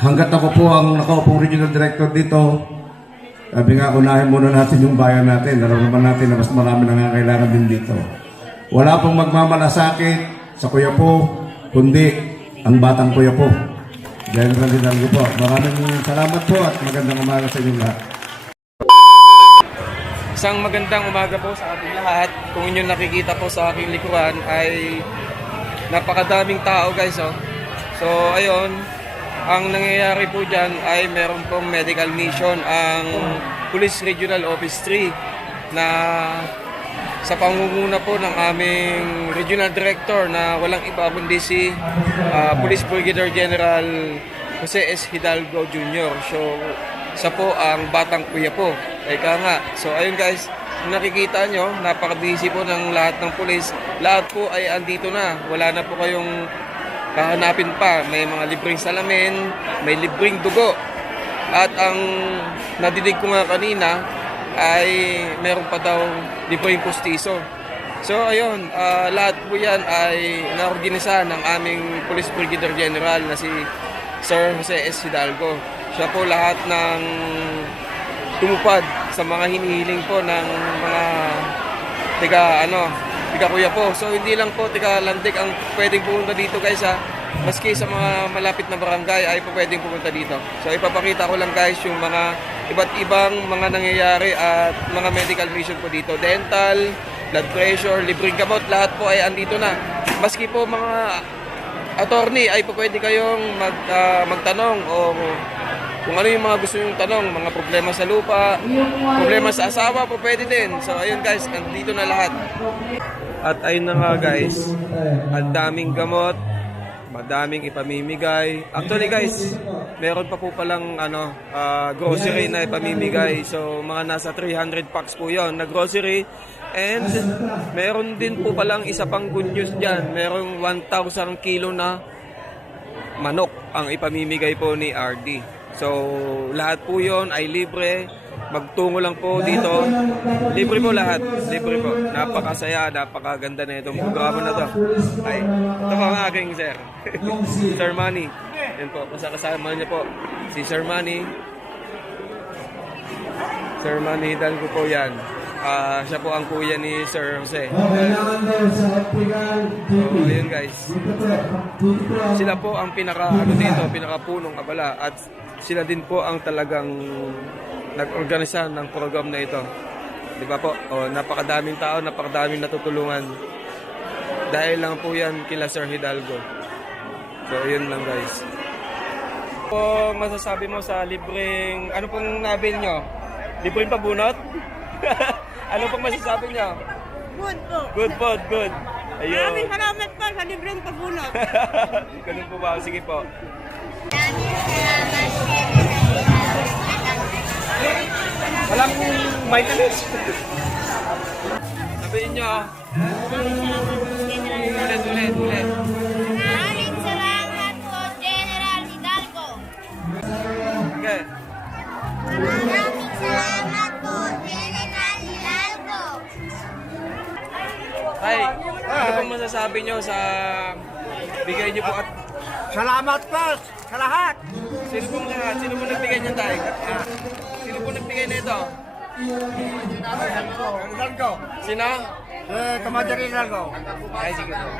hanggat ako po ang nakaupong regional director dito, sabi nga, unahin muna natin yung bayan natin. Alam naman natin na mas marami nangangailangan din dito. Wala pong magmamalasakit sa kuya po, kundi ang batang kuya po. General Hidalgo po. Maraming salamat po at magandang umaga sa inyong lahat. Isang magandang umaga po sa ating lahat. Kung inyong nakikita po sa aking likuran ay napakadaming tao guys. Oh. So ayun, ang nangyayari po dyan ay meron pong medical mission ang Police Regional Office 3 na sa pangunguna po ng aming Regional Director na walang iba kundi si ah, Police Brigadier General Jose S. Hidalgo Jr. So, sa po ang batang kuya po. Eka nga. So, ayun guys, nakikita nyo, napaka-busy po ng lahat ng pulis. Lahat po ay andito na. Wala na po kayong kahanapin pa. May mga libreng salamin, may libreng dugo. At ang nadidig ko nga kanina ay meron pa daw libreng pustiso. So ayun, ah, lahat po yan ay naorganisa ng aming Police Brigadier General na si Sir Jose S. Hidalgo. Siya po lahat ng tumupad sa mga hinihiling po ng mga tiga ano, tiga kuya po. So hindi lang po tiga landik ang pwedeng pumunta dito guys ha. Maski sa mga malapit na barangay ay po pwedeng pumunta dito. So ipapakita ko lang guys yung mga iba't ibang mga nangyayari at mga medical mission po dito. Dental, blood pressure, libreng gamot, lahat po ay andito na. Maski po mga attorney ay po pwede kayong mag, ah, magtanong o kung ano yung mga gusto nyong tanong, mga problema sa lupa, problema sa asawa po pwede din. So ayun guys, andito na lahat. At ayun na nga guys, ang daming gamot, madaming ipamimigay. Actually guys, meron pa po palang ano, ah, grocery na ipamimigay. So mga nasa 300 packs po yon na grocery. And meron din po palang isa pang good news dyan. Merong 1,000 kilo na manok ang ipamimigay po ni RD. So, lahat po yon ay libre. Magtungo lang po dito. Libre po lahat. Libre po. Napakasaya, napakaganda na itong programa na to. Ay, ito po ang aking sir. sir Manny. Yan po, kasama niya po. Si Sir Manny. Sir Manny Hidalgo po yan. Ah, siya po ang kuya ni Sir Jose. optical So, ayun guys. Sila po ang pinaka ano dito, pinaka punong abala at sila din po ang talagang nag-organisa ng program na ito. 'Di ba po? O napakadaming tao, napakadaming natutulungan. Dahil lang po 'yan kila Sir Hidalgo. So, yun lang guys. Po masasabi mo sa libreng ano pong nabil nyo? Libreng pabunot? ano pong masasabi nyo? Good po. Good po, good. Maraming Ayun. salamat po sa libreng pabunot. Ganun po ba? Sige po. Walang maintenance. Sabihin nyo. Ulit, ulit, ulit. Tay, ano pong masasabi nyo sa bigay nyo po at Salamat po sa lahat. sino pong lahat? Sino pong nagbigay niyan, Tay? Ah, Sino pong nagbigay na ito? Hidalgo. Sino? Eh, Commander Hidalgo. Ay, sige po.